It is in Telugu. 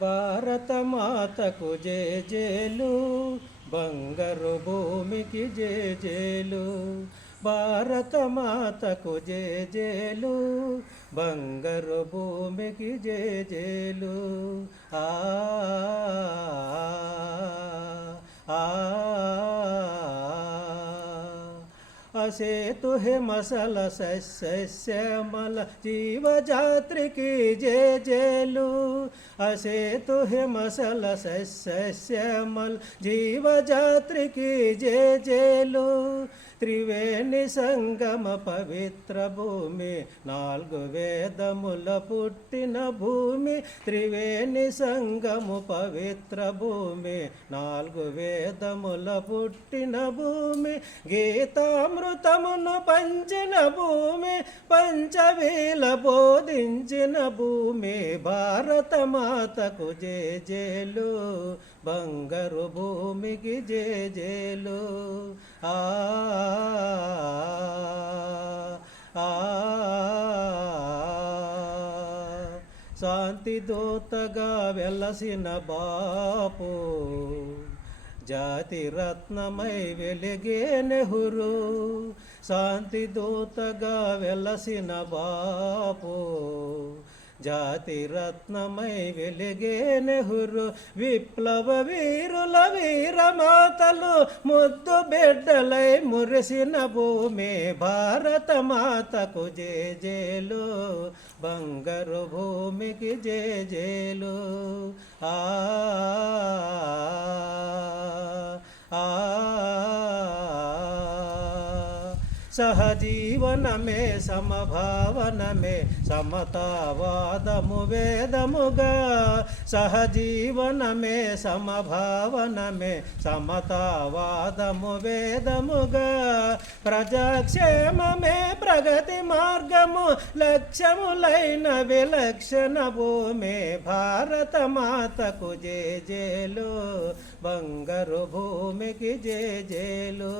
భారత మాతకు జేజేలు, బంగారు భూమికి జేజేలు. భారత మాతకు జేజేలు, బంగారు భూమికి జేజేలు. ఆ ఆ असेतु है मसल सस्यमल जीवजात्रि की जय जयलु. असेतु है मसल सस्यमल जीवजात्रि की जय जयलु. త్రివేణి సంగమ పవిత్ర భూమి, నాలుగు వేదముల పుట్టిన భూమి. త్రివేణి సంగము పవిత్ర భూమి, నాలుగు వేదముల పుట్టిన భూమి. గీతామృతమును పంచిన భూమి, పంచవేల బోధించిన భూమి. భారత మాతకు జేజేలు, బంగారు భూమికి జేజేలు. ఆ శాంతి దూతగా వెలసిన బాపు, జాతి రత్నమై వెలిగే నెహ్రూ. శాంతి దూతగా వెలసిన బాపు, జాతి రత్నమై వెలిగే నెహ్రూ. విప్లవ వీరుల వీరమాతలు ముద్దు బిడ్డలై మురిసిన భూమి. భారత మాతకు జేజేలు, బంగారు భూమికి జేజేలు. ఆ సహజీవన మే సమభావన మే సమతావాదము వేదముగా. సహజీవన మే సమభావన మే సమతావాదము వేదముగా. ప్రజాక్షేమమే ప్రగతి మార్గము, లక్ష్యములైన విలక్షణ భూమి. భారత మాతకు జేజేలు, బంగారు భూమికి జేజేలు.